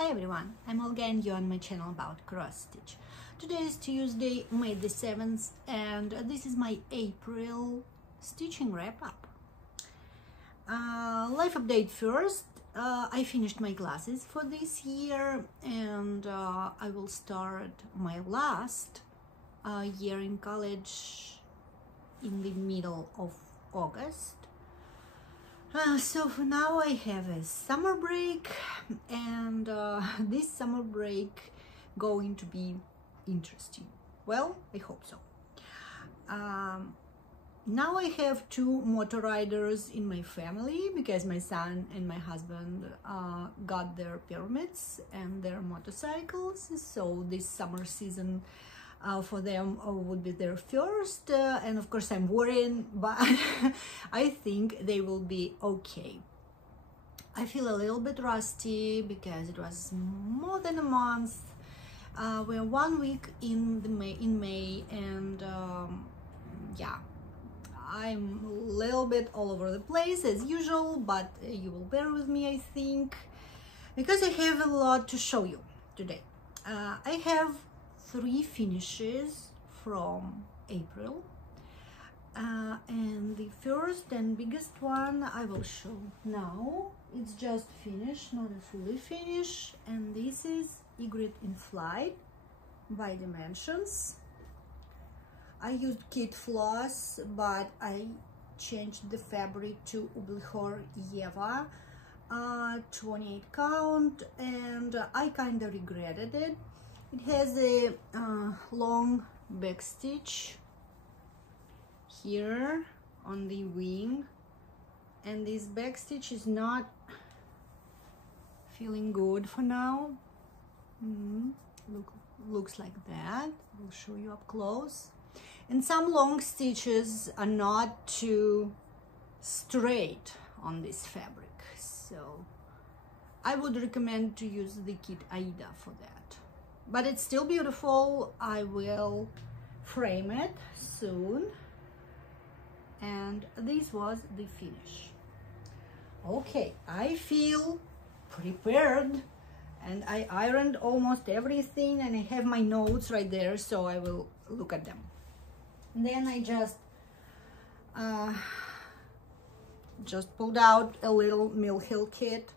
Hi everyone, I'm Olga and you're on my channel about cross stitch. Today is Tuesday, May the 7th, and this is my April stitching wrap-up. Life update first. I finished my classes for this year and I will start my last year in college in the middle of August. So for now I have a summer break, and this summer break going to be interesting. Well, I hope so. Now I have two motor riders in my family because my son and my husband got their permits and their motorcycles, so this summer season for them would be their first, and of course I'm worrying, but I think they will be okay. I feel a little bit rusty because it was more than a month. We're 1 week in May, and yeah, I'm a little bit all over the place as usual, but you will bear with me, I think, because I have a lot to show you today. I have 3 finishes from April, and the first and biggest one I will show now. It's just finished, not a fully finish, and this is Egret in Flight by Dimensions. I used kit floss, but I changed the fabric to Ublihor Eva 28 count, and I kind of regretted it. It has a long back stitch here on the wing, and this back stitch is not feeling good for now. Looks like that. I'll show you up close. And some long stitches are not too straight on this fabric, so I would recommend to use the kit Aida for that. But it's still beautiful. I will frame it soon, and this was the finish. Okay, I feel prepared, and I ironed almost everything, and I have my notes right there, so I will look at them. Then I just pulled out a little Mill Hill kit,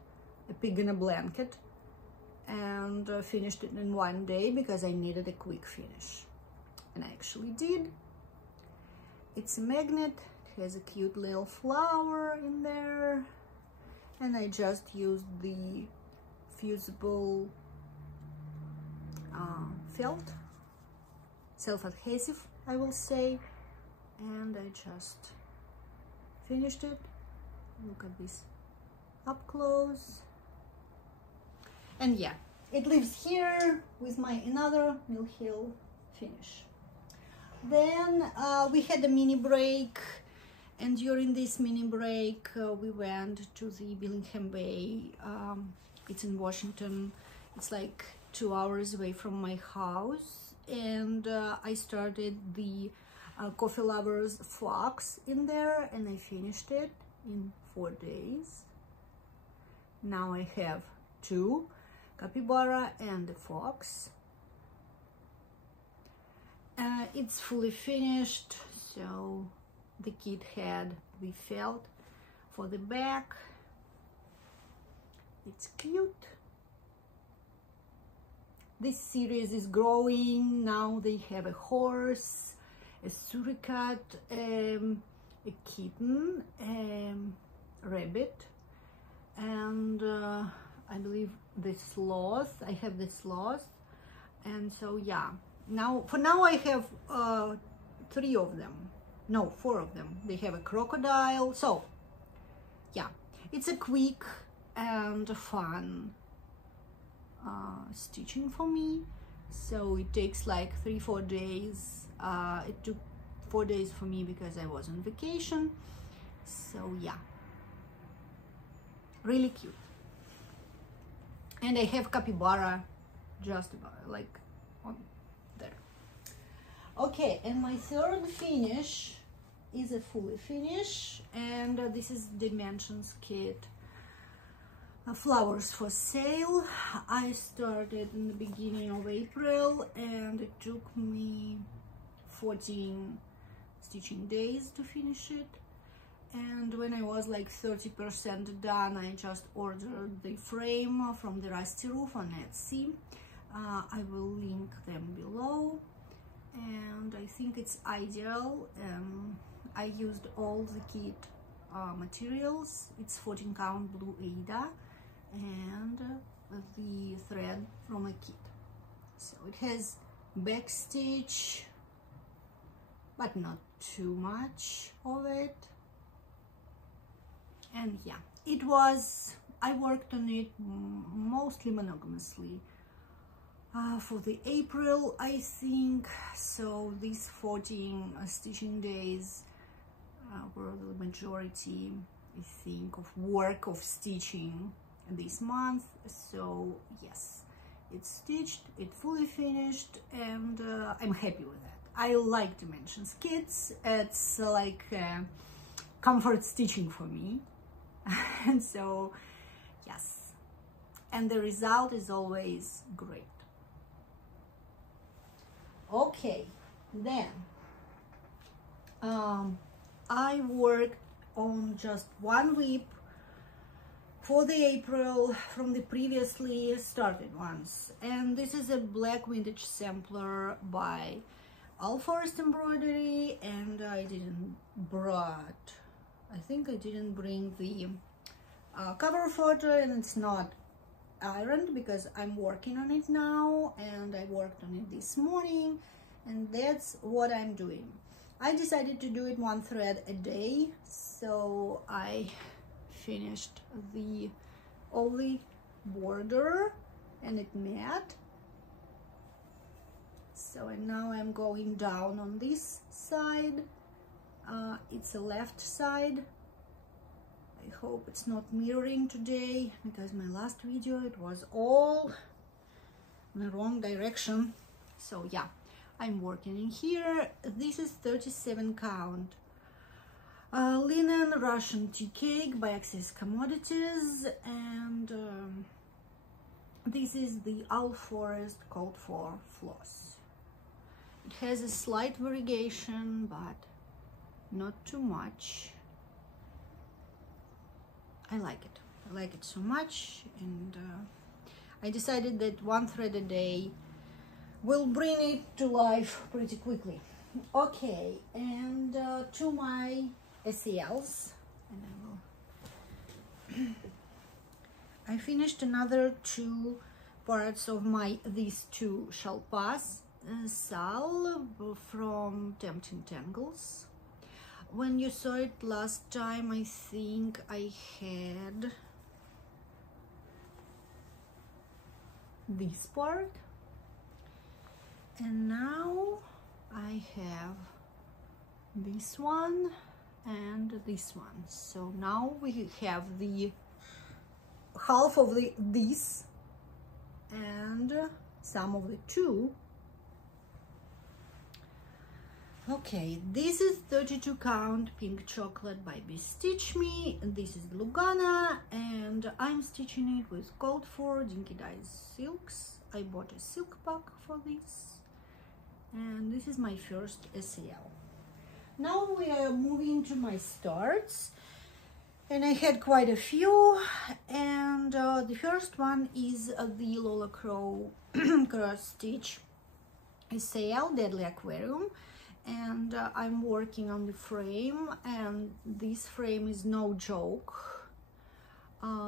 a pig in a blanket, and finished it in 1 day because I needed a quick finish, and I actually did. It's a magnet, it has a cute little flower in there, and I just used the fusible felt, self-adhesive I will say, and I just finished it. Look at this up close. And yeah, it lives here with my another Mill Hill finish. Then we had a mini break, and during this mini break we went to the Billingham Bay. It's in Washington. It's like 2 hours away from my house, and I started the Coffee Lovers Fox in there, and I finished it in 4 days. Now I have 2, Capybara and the Fox. It's fully finished, so the kit had the felt for the back. It's cute. This series is growing. Now they have a horse, a suricate, a kitten, a rabbit, and I believe the sloth. I have the sloth, and so yeah. Now, for now, I have 3 of them. No, 4 of them. They have a crocodile. So, yeah, it's a quick and fun stitching for me. So it takes like 3-4 days. It took 4 days for me because I was on vacation. So yeah, really cute. And I have Capybara just about like on there. Okay, and my third finish is a fully finish, and this is Dimensions kit flowers for sale. I started in the beginning of April and it took me 14 stitching days to finish it. And when I was like 30% done, I just ordered the frame from the Rusty Roof on Etsy. I will link them below, and I think it's ideal. I used all the kit materials. It's 14 count blue Aida and the thread from a kit. So it has back stitch, but not too much of it. And yeah, I worked on it mostly monogamously for the April, I think. So these 14 stitching days were the majority, I think, of work of stitching this month. So yes, it's stitched, it's fully finished, and I'm happy with that. I like Dimensions kits. It's like comfort stitching for me. And so yes, and the result is always great. Okay, then I worked on just one whip for the April from the previously started ones, and this is a black vintage sampler by All Forest Embroidery, and I think I didn't bring the cover photo, and it's not ironed because I'm working on it now, and I worked on it this morning, and that's what I'm doing. I decided to do it one thread a day, so I finished the only border and it met. So, and now I'm going down on this side. It's a left side. I hope it's not mirroring today, because my last video it was all in the wrong direction. So yeah, I'm working in here. This is 37 count linen Russian tea cake by Access Commodities, and this is the All Forest Called For floss. It has a slight variegation, but not too much. I like it so much, and I decided that one thread a day will bring it to life pretty quickly. Okay, and to my SALs, and I finished another 2 parts of my These Two Shall Pass SAL from Tempting Tangles. When you saw it last time, I think I had this part, and now I have this one and this one. So now we have the half of this and some of the 2. Okay, this is 32 count Pink Chocolate by Bestitch Me, and this is the Lugana, and I'm stitching it with Called For Dinky Dyes silks. I bought a silk pack for this, and this is my first SAL. Now we are moving to my starts, and I had quite a few, and the first one is the Lola Crow cross stitch SAL Deadly Aquarium. And I'm working on the frame, and this frame is no joke.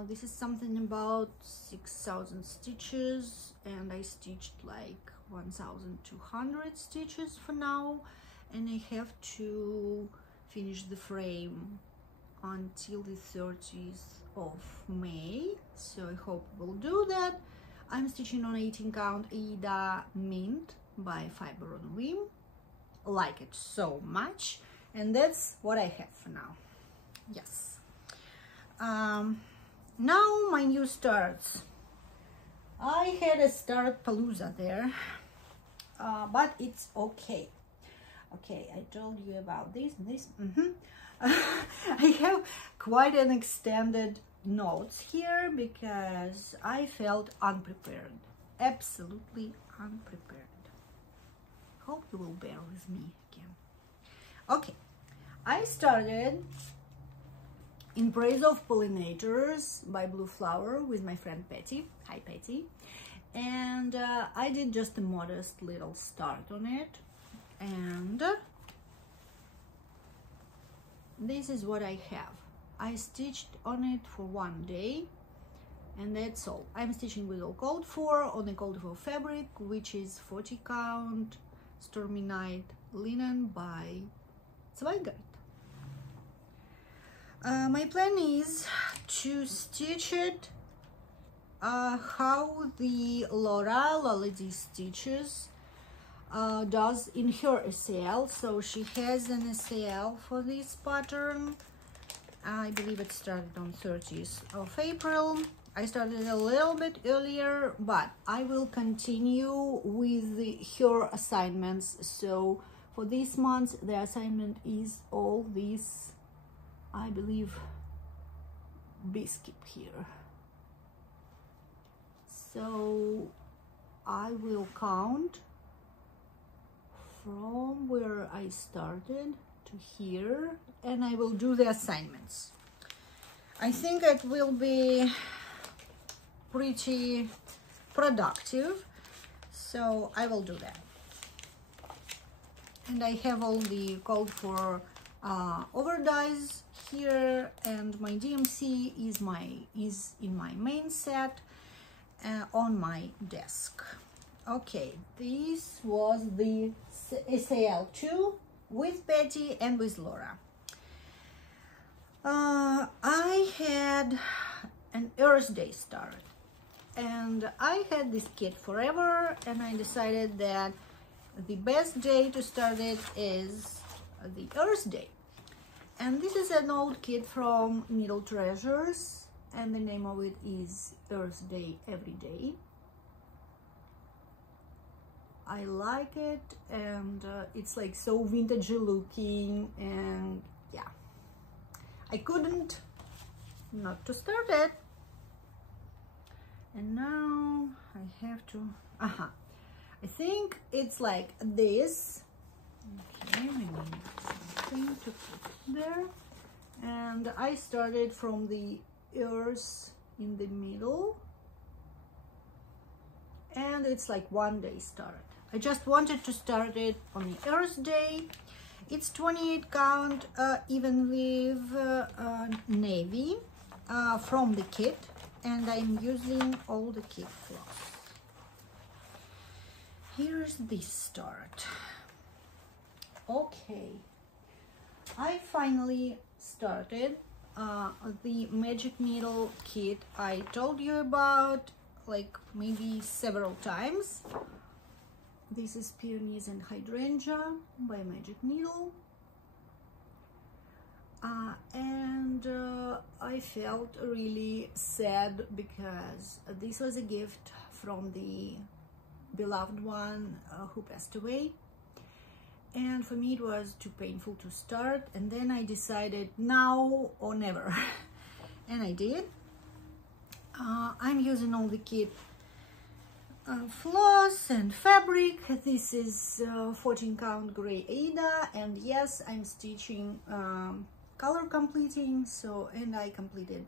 This is something about 6,000 stitches, and I stitched like 1,200 stitches for now, and I have to finish the frame until the 30th of May, so I hope we'll do that. I'm stitching on 18 count Aida Mint by Fiber on Whim. Like it so much, and that's what I have for now. Yes. Now my new starts. I had a start palooza there, but it's okay. Okay, I told you about this. I have quite an extended notes here because I felt unprepared, absolutely unprepared. Hope you will bear with me again. Okay, I started In Praise of Pollinators by Blue Flower with my friend Patty. Hi Patty. And I did just a modest little start on it, and this is what I have. I stitched on it for one day, and that's all. I'm stitching with all called for on a called for fabric, which is 40 count Stormy Night linen by Zweigart. My plan is to stitch it how the Laura Laladi Stitches does in her SAL. So she has an SAL for this pattern. I believe it started on 30th of April. I started a little bit earlier, but I will continue with her assignments. So for this month, the assignment is all this, I believe, biscuit here. So I will count from where I started to here, and I will do the assignments. I think it will be pretty productive, so I will do that. And I have all the called for overdyes here, and my DMC is in my main set on my desk. Okay, this was the SAL2 with Betty and with Laura. I had an Earth Day start, and I had this kit forever, and I decided that the best day to start it is the Earth Day. And this is an old kit from Needle Treasures, and the name of it is Earth Day Every Day. I like it, and it's like so vintagey looking, and yeah, I couldn't not to start it. And now I have to, I think it's like this. Okay, I need something to put there. And I started from the ears in the middle, and it's like one day start. I just wanted to start it on the Earth Day. It's 28 count even with navy from the kit, and I'm using all the kit floss. Here's the start. Okay, I finally started the Magic Needle kit I told you about, like maybe several times. This is Peonies and Hydrangea by Magic Needle. And I felt really sad because this was a gift from the beloved one who passed away. And for me it was too painful to start, and then I decided now or never. And I did. I'm using all the kit floss and fabric. This is 14 count gray Aida, and yes, I'm stitching color completing. So, and I completed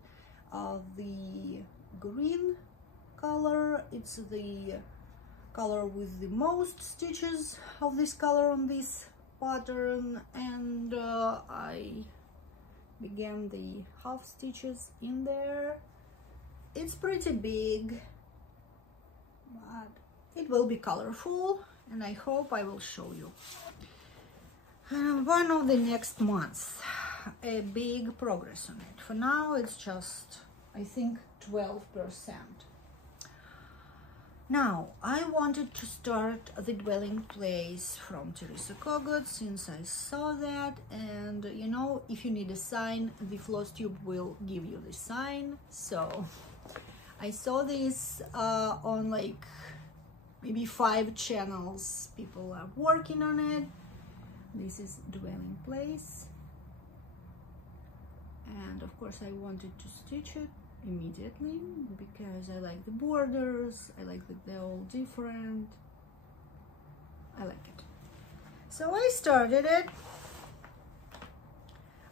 the green color. It's the color with the most stitches of this color on this pattern, and I began the half stitches in there. It's pretty big, but it will be colorful, and I hope I will show you one of the next months a big progress on it. For now it's just, I think, 12%. Now, I wanted to start the Dwelling Place from Teresa Kogut since I saw that, and you know, if you need a sign, the floss tube will give you the sign. So I saw this on like maybe 5 channels. People are working on it. This is Dwelling Place, and of course I wanted to stitch it. immediately because I like the borders, I like that they're all different. I like it. So I started it.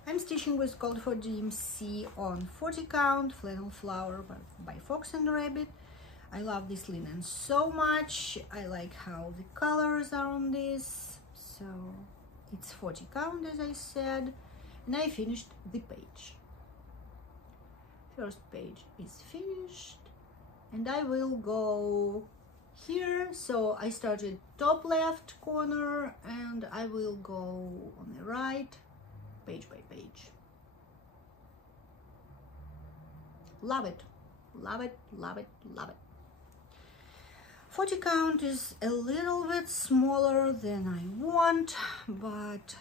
I'm stitching with Called for DMC on 40 count flannel flower by Fox and Rabbit. I love this linen so much. I like how the colors are on this. So it's 40 count, as I said, and I finished the page. First page is finished, and I will go here. So I started top left corner, and I will go on the right, page by page. Love it, love it, love it, love it. 40 count is a little bit smaller than I want, but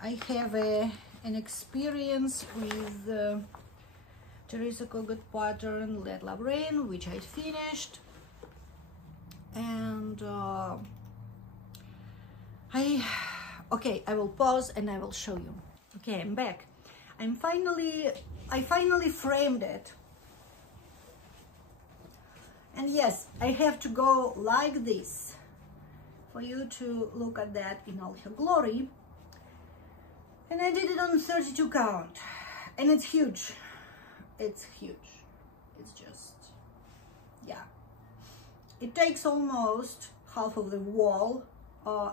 I have an experience with Teresa Kogut pattern Let Love Rain, which I finished, and okay, I will pause and I will show you. Okay, I'm back. I finally framed it. And yes, I have to go like this for you to look at that in all her glory. And I did it on 32 count, and it's huge. It's huge. It's just, yeah. It takes almost half of the wall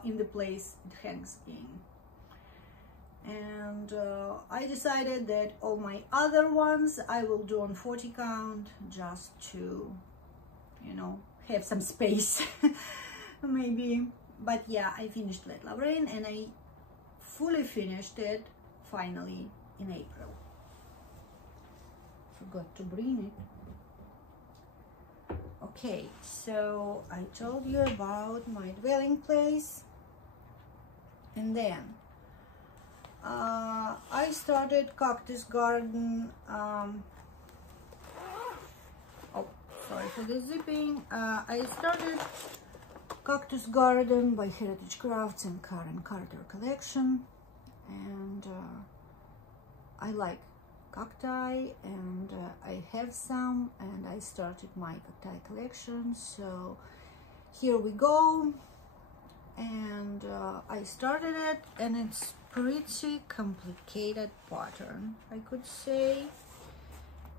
in the place it hangs in. And I decided that all my other ones I will do on 40 count just to, you know, have some space maybe. But yeah, I finished Let Love Rain, and I fully finished it finally in April. Forgot to bring it. Okay, so I told you about my dwelling place, and then I started Cactus Garden. Oh, sorry for the zipping. I started Cactus Garden by Heritage Crafts and Karen Carter collection, and I like cacti, and I have some, and I started my cacti collection. So here we go, and I started it, and it's pretty complicated pattern, I could say.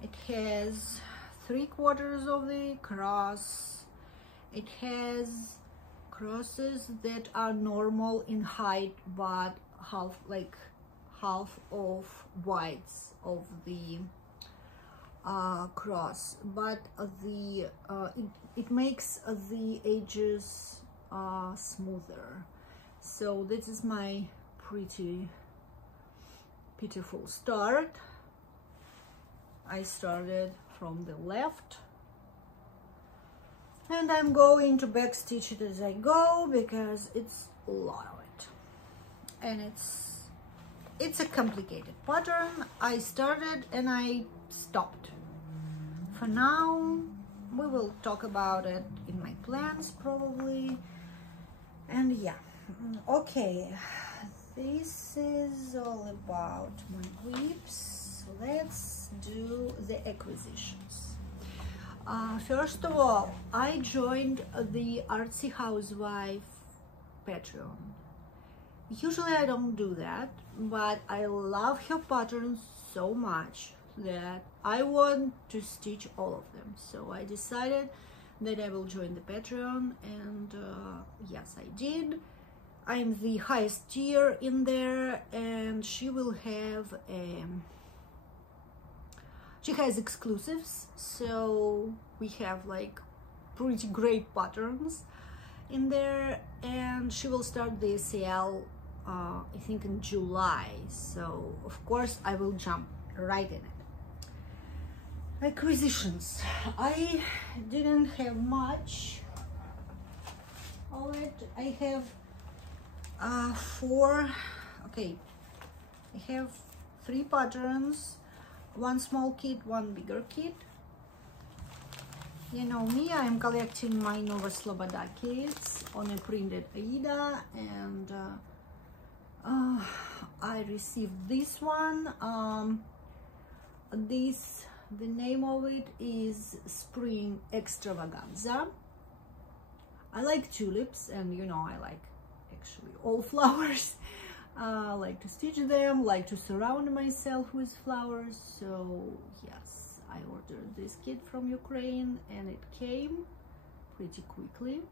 It has 3/4 of the cross. It has crosses that are normal in height, but half of widths of the cross, but it makes the edges smoother. So this is my pretty pitiful start. I started from the left, and I'm going to backstitch it as I go because it's a lot of it, and it's a complicated pattern. I started and I stopped. For now, we will talk about it in my plans probably. And yeah, okay, this is all about my whips. Let's do the acquisitions. First of all, I joined the Artsy Housewife Patreon. Usually I don't do that, but I love her patterns so much that I want to stitch all of them. So I decided that I will join the Patreon, and yes, I did. I'm the highest tier in there, and she will have she has exclusives, so we have like pretty great patterns in there, and she will start the sale I think in July, so of course I will jump right in it. Acquisitions. I didn't have much of it. I have I have 3 patterns, 1 small kit, 1 bigger kit. You know me, I'm collecting my Nova Sloboda kits on a printed Aida, and I received this one. This The name of it is Spring Extravaganza. I like tulips, and you know I like actually all flowers. Like to stitch them, like to surround myself with flowers. So yes, I ordered this kit from Ukraine and it came pretty quickly.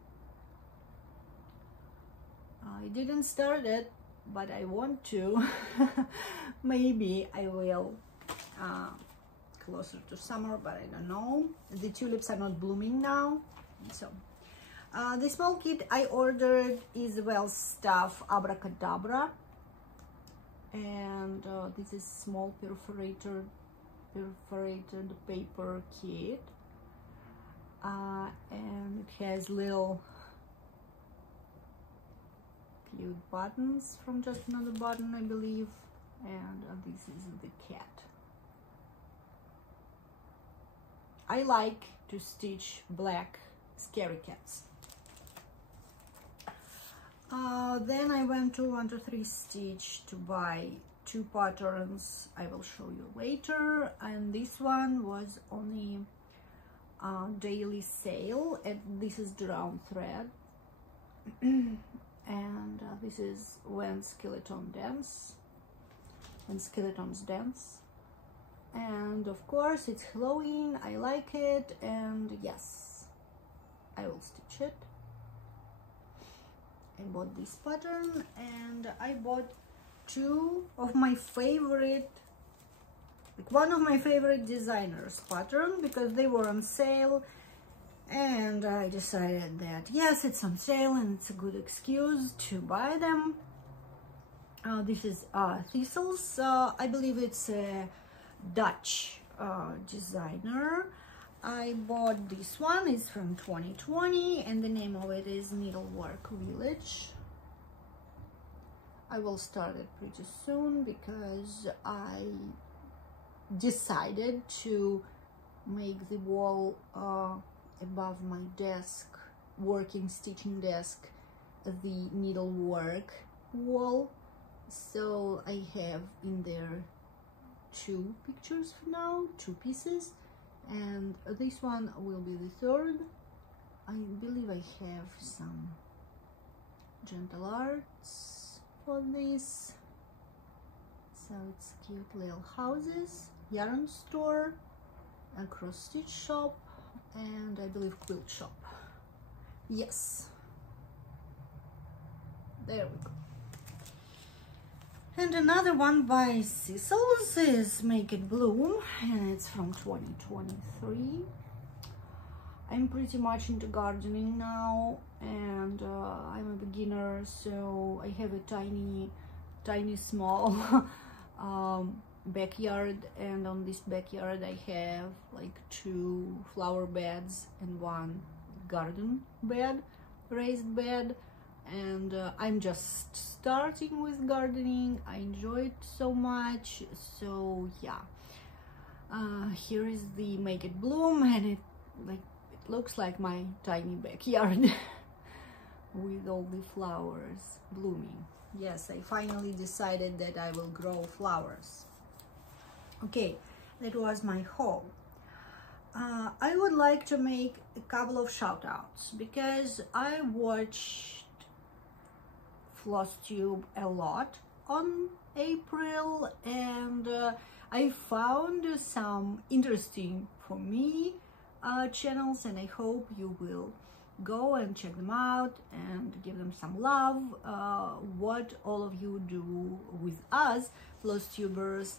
I didn't start it, but I want to. Maybe I will closer to summer, but I don't know. The tulips are not blooming now. So the small kit I ordered is Well Stuff Abracadabra, and this is small perforated paper kit, and it has little cute buttons from Just Another Button, I believe, and this is the cat. I like to stitch black scary cats. Then I went to 123 Stitch to buy 2 patterns I will show you later, and this one was on a daily sale, and this is the round thread. And this is When Skeletons Dance, and of course it's Halloween. I like it, and yes, I will stitch it. I bought this pattern, and I bought 2 of my favorite, like one of my favorite designers pattern, because they were on sale, and I decided that yes, it's on sale and it's a good excuse to buy them. This is Thistles. I believe it's a Dutch designer. I bought this one. It's from 2020, and the name of it is Needlework Village. I will start it pretty soon because I decided to make the wall above my desk, working stitching desk, the needlework wall. So I have in there 2 pictures for now, 2 pieces, and this one will be the 3rd. I believe I have some gentle arts for this. So it's cute little houses, yarn store, a cross stitch shop, and I believe quilt shop. Yes, there we go. And another one by Sissels is Make It Bloom, and it's from 2023. I'm pretty much into gardening now, and I'm a beginner, so I have a tiny small backyard, and on this backyard I have like 2 flower beds and 1 garden bed, raised bed, and I'm just starting with gardening. I enjoy it so much, so yeah. Here is the Make It Bloom, and it looks like my tiny backyard with all the flowers blooming. Yes, I finally decided that I will grow flowers. Okay, that was my haul. I would like to make a couple of shout outs because I watched FlossTube a lot on April, and I found some interesting for me channels, and I hope you will go and check them out and give them some love. What all of you do with us FlossTubers.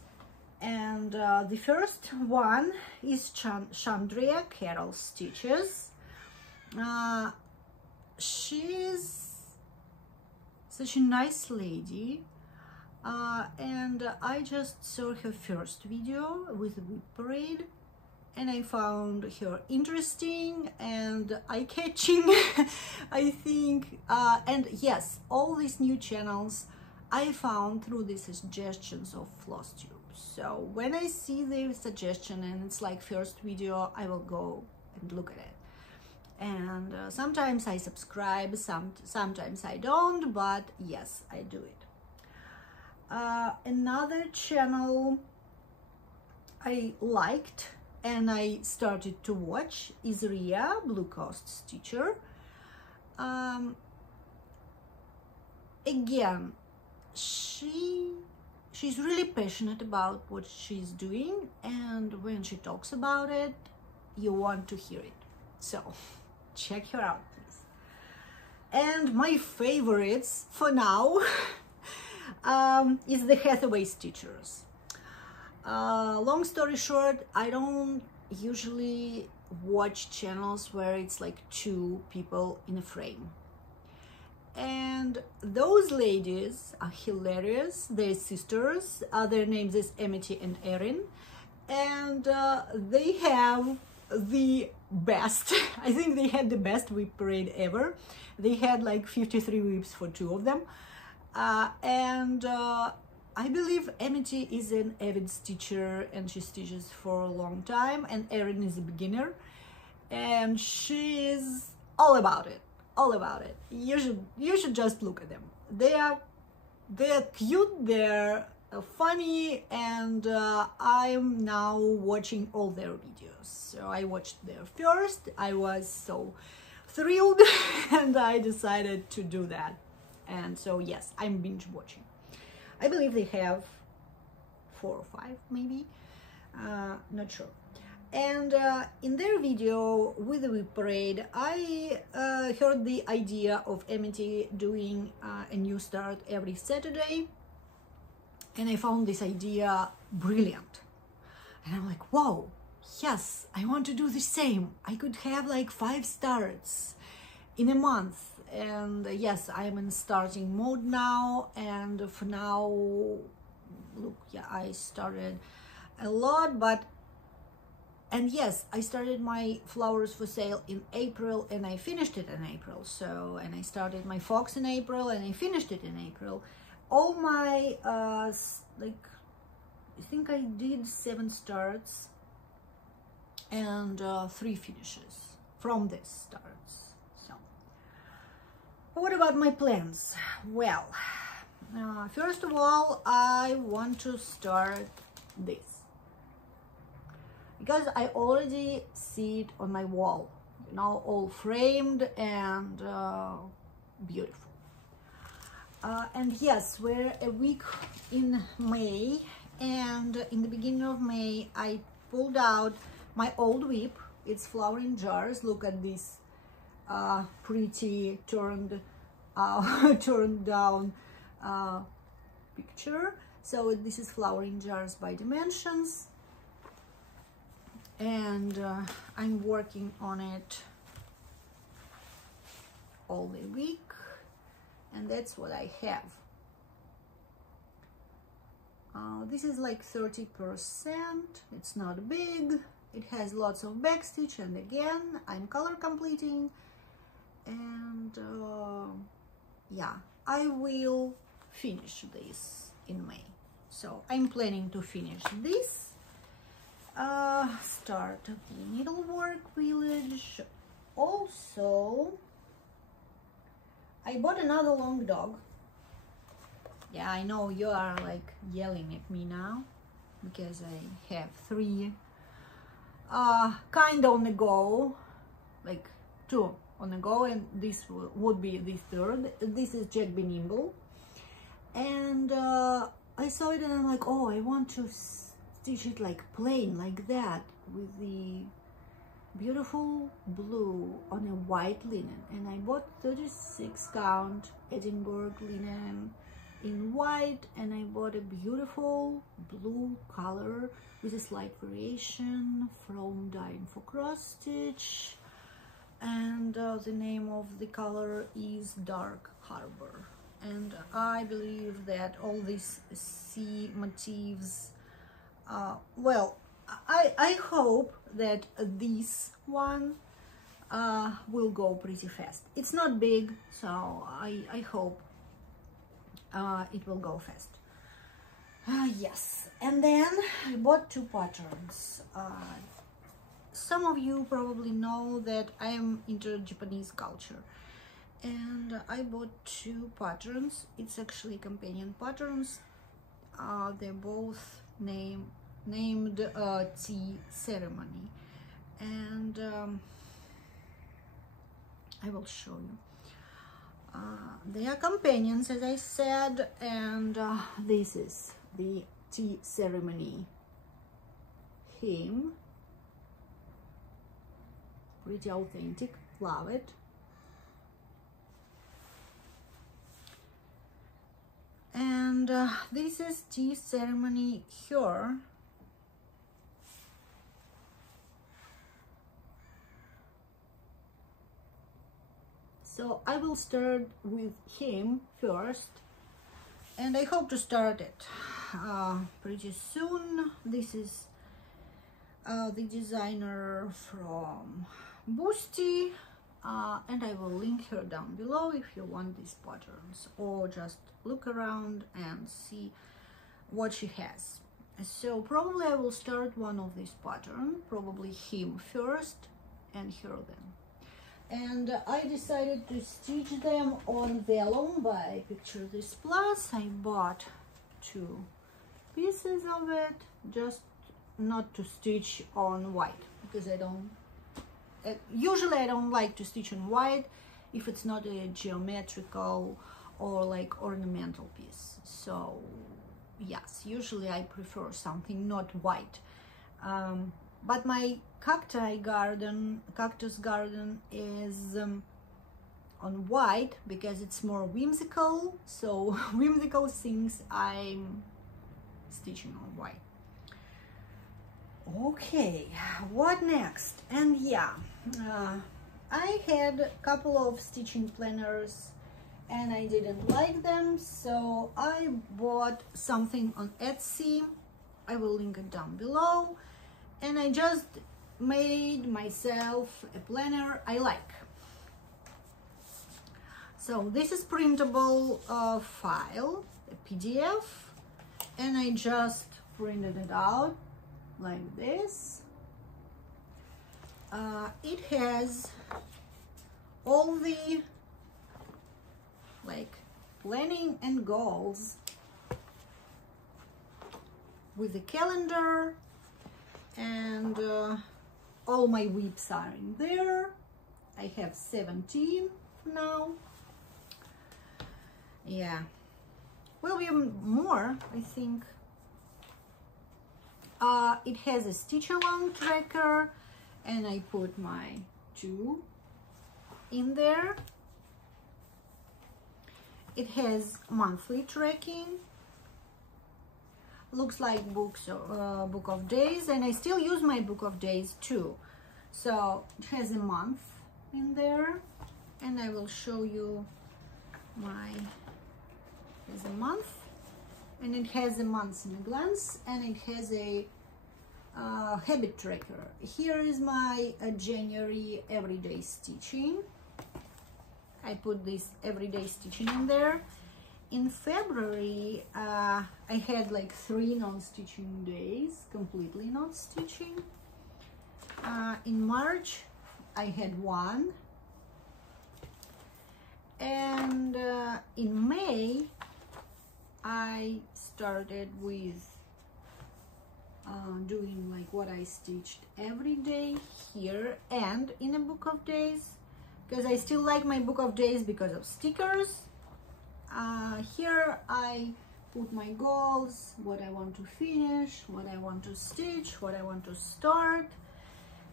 And the first one is Chandria Carol Stitches. She's such a nice lady, and I just saw her first video with Whip Parade, and I found her interesting and eye-catching, I think. And yes, all these new channels I found through the suggestions of FlossTube. So when I see the suggestion and it's like first video, I will go and look at it. And sometimes I subscribe, sometimes I don't, but yes, I do it. Another channel I liked and I started to watch is Ria, Blue Coast Stitcher. Again, she's really passionate about what she's doing, and when she talks about it, you want to hear it. So check her out, please. And my favorites for now is the Hathaway Stitchers. Long story short, I don't usually watch channels where it's like two people in a frame. And those ladies are hilarious. They're sisters. Their names is Amity and Erin. And they have the best, I think they had the best whip parade ever. They had like 53 whips for two of them. I believe Amity is an avid stitcher and she stitches for a long time, and Erin is a beginner and she is all about it. You should just look at them. They're cute, they're funny, and I'm now watching all their videos. So I watched their first, I was so thrilled and I decided to do that. And so yes, I'm binge watching. I believe they have 4 or 5 maybe, not sure. And in their video with the whip parade, I heard the idea of Amity doing a new start every Saturday, and I found this idea brilliant. And I'm like, wow, yes, I want to do the same. I could have like 5 starts in a month. And yes, I'm in starting mode now, and for now, look, yeah, I started a lot, and yes, I started my flowers for sale in April and I finished it in April. So, and I started my fox in April and I finished it in April. All my, like, I think I did 7 starts and 3 finishes from this starts. So, what about my plans? Well, first of all, I want to start this, because I already see it on my wall, you know, all framed and beautiful. And yes, we're a week in May, and in the beginning of May I pulled out my old whip. It's flowering jars. Look at this pretty turned down picture. So this is flowering jars by Dimensions, and I'm working on it all the week, and that's what I have. This is like 30%. It's not big. It has lots of backstitch, and again, I'm color completing, and yeah, I will finish this in May. So I'm planning to finish this. Start the needlework village. Also, I bought another long dog. Yeah, I know you are like yelling at me now because I have 3 kind of on the go, like 2 on the go, and this would be the 3rd. This is Jack Be Nimble, and I saw it and I'm like, oh, I want to stitch it like plain, like that, with the beautiful blue on a white linen. And I bought 36 count Edinburgh linen in white, and I bought a beautiful blue color with a slight variation from Dying for Cross Stitch, and the name of the color is Dark Harbor. And I believe that all these sea motifs, well, I hope that this one will go pretty fast. It's not big, so I hope it will go fast. Yes, and then I bought 2 patterns. Some of you probably know that I am into Japanese culture, and I bought 2 patterns. It's actually companion patterns. They're both named named Tea Ceremony, and I will show you. They are companions, as I said, and this is the Tea Ceremony hymn. Pretty authentic, love it. And this is Tea Ceremony Her. So I will start with him first, and I hope to start it pretty soon. This is the designer from Boosty, and I will link her down below if you want these patterns, or just look around and see what she has. So probably I will start one of these patterns, probably him first and her then. And I decided to stitch them on vellum by Picture This Plus. I bought 2 pieces of it, just not to stitch on white, because I don't usually I don't like to stitch on white if it's not a geometrical or like ornamental piece. So yes, usually I prefer something not white. But my cactus garden is on white because it's more whimsical. So whimsical things I'm stitching on white. Okay, what next? And yeah, I had a couple of stitching planners and I didn't like them, so I bought something on Etsy. I will link it down below, and I just made myself a planner I like. So this is printable file, a PDF, and I just printed it out like this. It has all the like planning and goals with the calendar, and all my whips are in there. I have 17 now. Yeah, will be more, I think. It has a stitch along tracker, and I put my 2 in there. It has monthly tracking, looks like book of days, and I still use my book of days too. So it has a month in there, and I will show you there's a month, and it has a month in a glance, and it has a habit tracker. Here is my January everyday stitching. I put this everyday stitching in there. In February, I had like 3 non-stitching days, completely not stitching. In March, I had 1. And in May, I started with doing like what I stitched every day here and in a book of days, because I still like my book of days because of stickers. Here I put my goals, what I want to finish, what I want to stitch, what I want to start,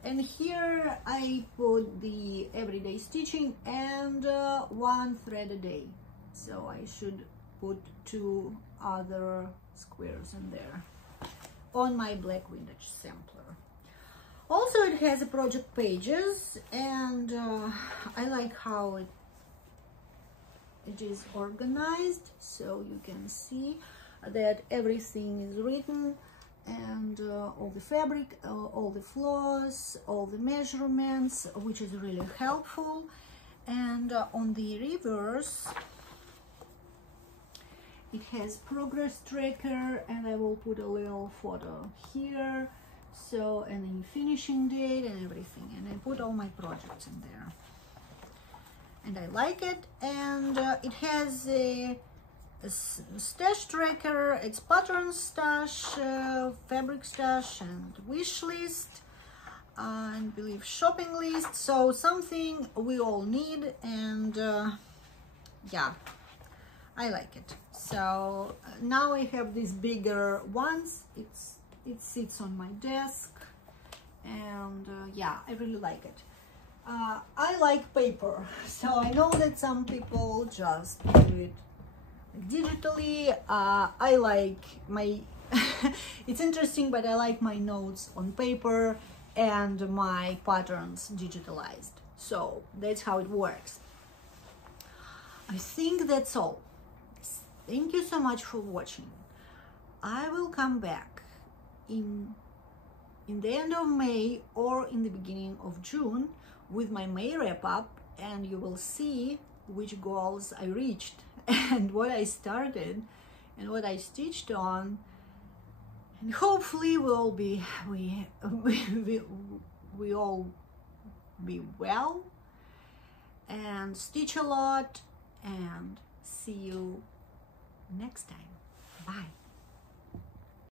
and here I put the everyday stitching and 1 thread a day. So I should put 2 other squares in there on my black vintage sampler. Also, it has project pages, and I like how it is organized, so you can see that everything is written, and all the fabric, all the flows, all the measurements, which is really helpful. And on the reverse, it has progress tracker, and I will put a little photo here, so, and then finishing date and everything, and I put all my projects in there, and I like it. And it has a stash tracker, it's pattern stash, fabric stash, and wish list, and believe shopping list. So something we all need, and yeah, I like it. So now I have these bigger ones. It sits on my desk, and yeah, I really like it. I like paper, so I know that some people just do it digitally. I like my it's interesting, but I like my notes on paper and my patterns digitalized. So that's how it works. I think that's all. Thank you so much for watching. I will come back in the end of May or in the beginning of June with my May wrap-up, and you will see which goals I reached and what I started and what I stitched on, and hopefully we all be well and stitch a lot, and see you next time. Bye.